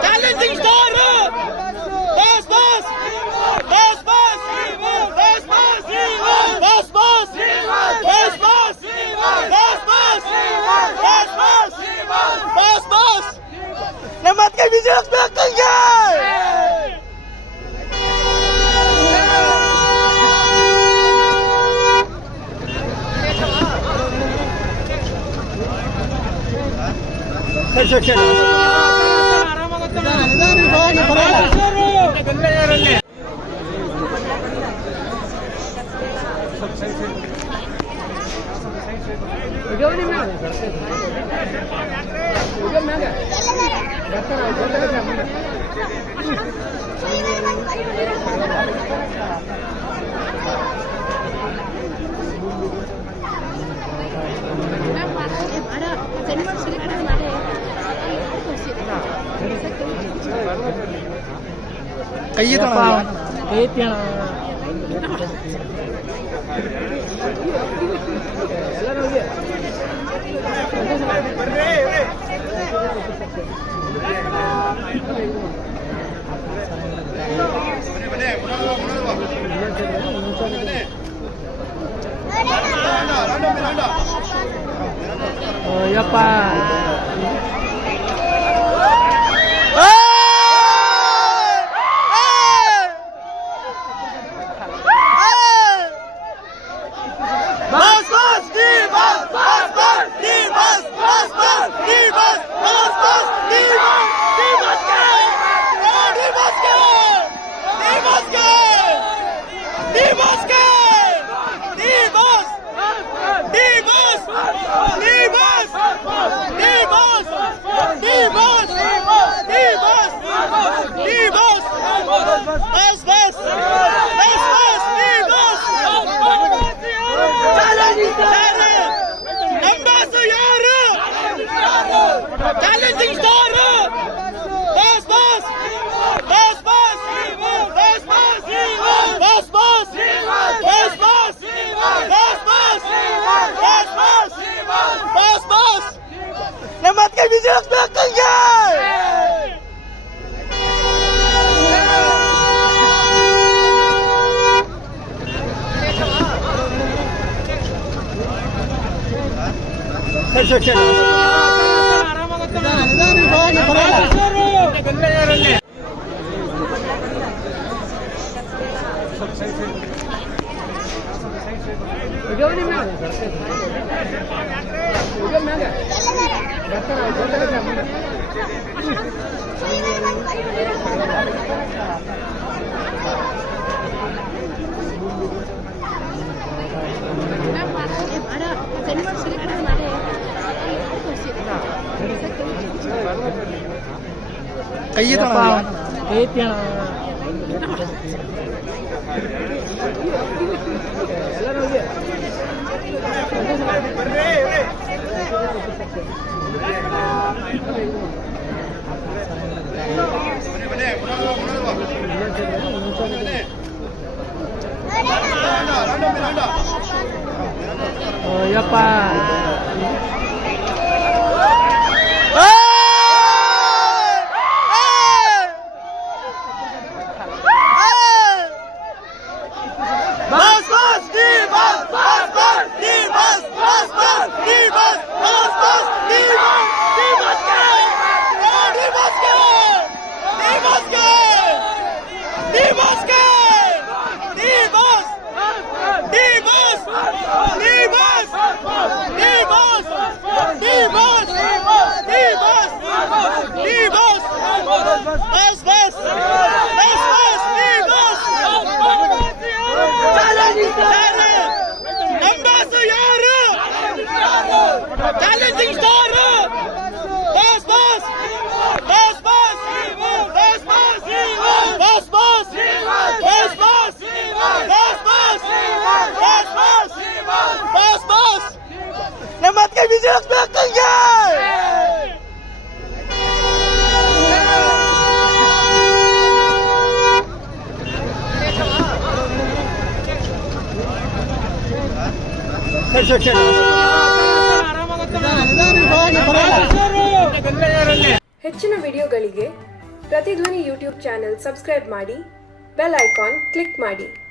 Challenging star! Boss, boss! Boss, boss! Boss, boss! Boss, boss! Boss, boss! Boss, boss! Boss, boss! Boss, boss! Selamat kami jelas belakangnya! Challenging star! Boss, boss! Boss, boss! Boss, boss! Boss, boss! Boss, boss! Boss, boss! Boss, boss! Boss, boss! Selamat kami jelas belakangnya! ಯಪ್ಪ Challenging star! Bas, bas! Bas, bas! Bas, bas! Bas, bas! Bas, bas! Bas, bas! Bas, bas! Bas, bas! Namat kami silang belakang ya! ಹೆಚ್ಚಿನ ವಿಡಿಯೋಗಳಿಗೆ ಪ್ರತಿಧ್ವನಿ YouTube channel subscribe ಮಾಡಿ, bell icon click ಮಾಡಿ.